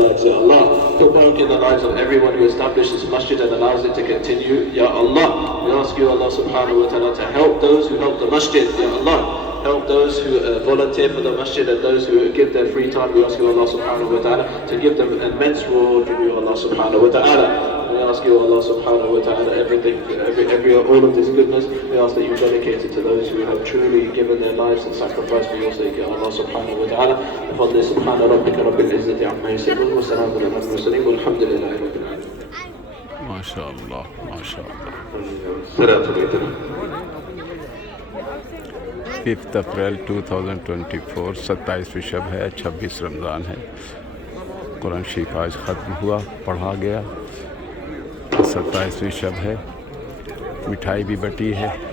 Ya Allah, put barak in the lives of everyone who established this masjid and allows it to continue. Ya Allah, we ask you, Allah subhanahu wa ta'ala, to help those who help the masjid. Ya Allah, help those who volunteer for the masjid and those who give their free time. We ask you, Allah subhanahu wa ta'ala, to give them immense reward from you, Allah subhanahu wa ta'ala. We ask you, Allah subhanahu wa ta'ala, all of this goodness, we ask that you dedicate it to those who have truly given their lives and sacrificed for your sake, Ya Allah subhanahu wa ta'ala. بفضل سبحان ربك رب العزة عما يصفون وسلام على المرسلين والحمد لله رب العالمين. ما شاء الله ما شاء الله. 5 अप्रैल 2024 27वीं शब है, 26 रमज़ान है। कुरान शरीफ आज ख़त्म हुआ, पढ़ा गया। 27वीं शब है, मिठाई भी बटी है।